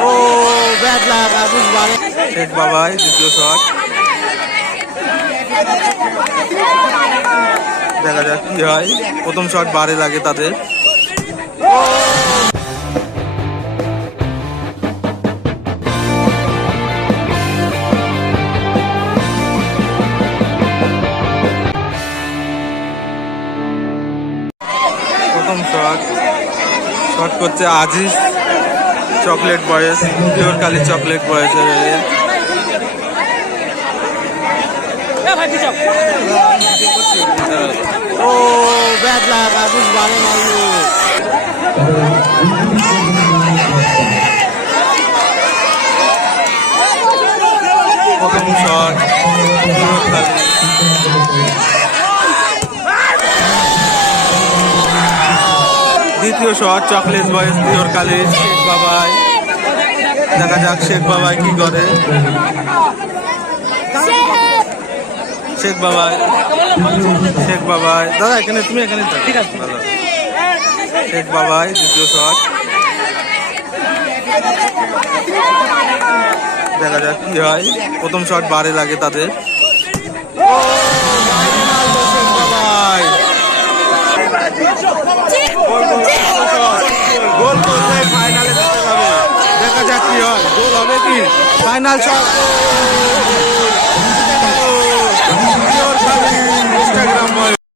ও বাবাই দ্বিতীয় শট দেখা যাক কি হয় প্রথম শট বারে লাগে তাদের প্রথম শট। শট করছে Aziz chocolate boys pure Kali chocolate বয়েসের হয়ে ও ব্যাট লাগা বুঝবার মারলো প্রথম শট পিওর কালি। দ্বিতীয় shot, chocolate boys pure Kali, Sheikh Babai. দেখা যাক শেখ বাবাই কি করে। শেখ বাবাই। শেখ বাবাই। দাদা, এখানে তুমি এখানে। ঠিক আছে। শেখ বাবাই, দ্বিতীয় শট। দেখা যাক কি হয়। প্রথম শট বারে লাগে তাদের ও, বাইরে মারলো শেখ বাবাই। গোল করল, shot। গোল করলে ফাইনালে যেতে যাবে দেখা যাক কি হয় গোল হবে কি ফাইনাল শট